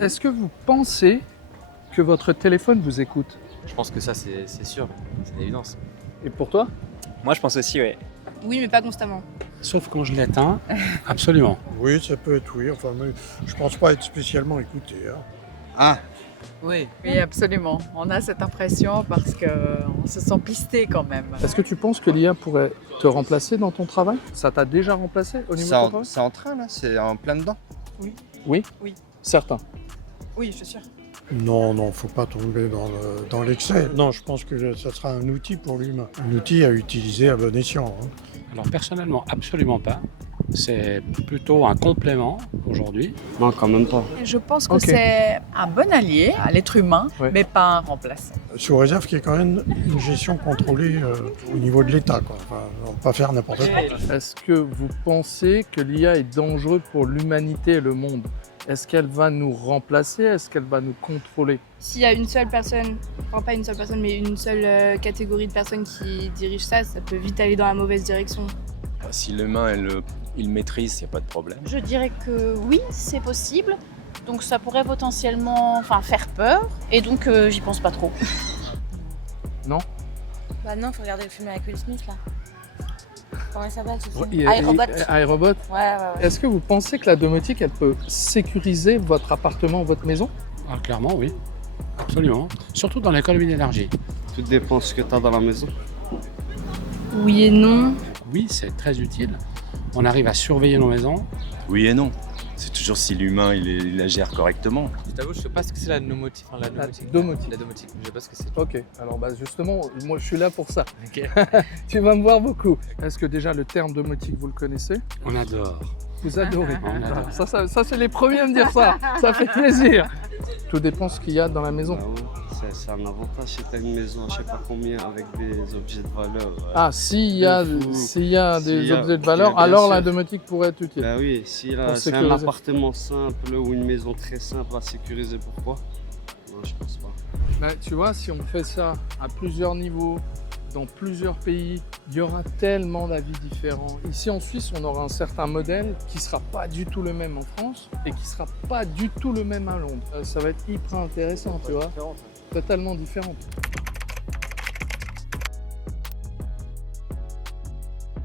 Est-ce que vous pensez que votre téléphone vous écoute? Je pense que ça, c'est sûr, c'est une évidence. Et pour toi? Moi, je pense aussi, ouais. Oui, mais pas constamment. Sauf quand je l'éteins, absolument. Oui, ça peut être oui. Enfin, mais je pense pas être spécialement écouté. Hein. Ah, Oui, absolument. On a cette impression parce qu'on se sent pisté quand même. Est-ce que tu penses que l'IA pourrait te remplacer dans ton travail? Ça t'a déjà remplacé au niveau de ton travail? c'est en train là, c'est en plein dedans. Oui? Oui. Certains. Oui, je suis sûre. Non, faut pas tomber dans l'excès. Non, je pense que ça sera un outil pour l'humain. Un outil à utiliser à bon escient. Hein. Alors personnellement, absolument pas. C'est plutôt un complément aujourd'hui. Non, quand même pas. Je pense que Ok. c'est un bon allié à l'être humain, Ouais. mais pas un remplaçant. Sous réserve qu'il y ait quand même une gestion contrôlée au niveau de l'État. Quoi. Enfin, on va pas faire n'importe quoi. Est-ce que vous pensez que l'IA est dangereuse pour l'humanité et le monde? Est-ce qu'elle va nous remplacer? Est-ce qu'elle va nous contrôler? S'il y a une seule personne, enfin pas une seule personne, mais une seule catégorie de personnes qui dirige ça, ça peut vite aller dans la mauvaise direction. Si l'humain il maîtrise, il n'y a pas de problème. Je dirais que oui, c'est possible. Donc ça pourrait potentiellement faire peur. Et donc j'y pense pas trop. Bah non, faut regarder le film avec Will Smith là. Comment il s'appelle ce film? Il- iRobot. iRobot. Ouais. Est-ce que vous pensez que la domotique, elle peut sécuriser votre appartement, votre maison? Ah, clairement, oui. Absolument. Surtout dans l'économie d'énergie. Tout dépend de ce que tu as dans la maison. Oui et non. Oui, c'est très utile. On arrive à surveiller nos maisons. Oui et non. C'est toujours si l'humain il la gère correctement. Je t'avoue, je sais pas ce que c'est la domotique. domotique. La domotique, je sais pas ce que c'est. Ok, alors justement, moi je suis là pour ça. Ok. Tu vas me voir beaucoup. Est-ce que déjà le terme domotique, vous le connaissez? On adore. Vous adorez. On adore. Ah, ça, c'est les premiers à me dire ça. Ça fait plaisir. Tout dépend ce qu'il y a dans la maison. Bah ouais, c'est un avantage si tu as une maison, je sais pas combien, avec des objets de valeur. Ah, s'il y a des S'il y a- objets de valeur, bien alors sûr. la domotique pourrait être utile. Bah oui, si là, Pour c'est un sécuriser. appartement simple ou une maison très simple à sécuriser, pourquoi? Non, je pense pas. Bah, tu vois, si on fait ça à plusieurs niveaux, dans plusieurs pays, il y aura tellement d'avis différents. Ici en Suisse, on aura un certain modèle qui ne sera pas du tout le même en France et qui ne sera pas du tout le même à Londres. Ça va être hyper intéressant, tu vois. Totalement différent.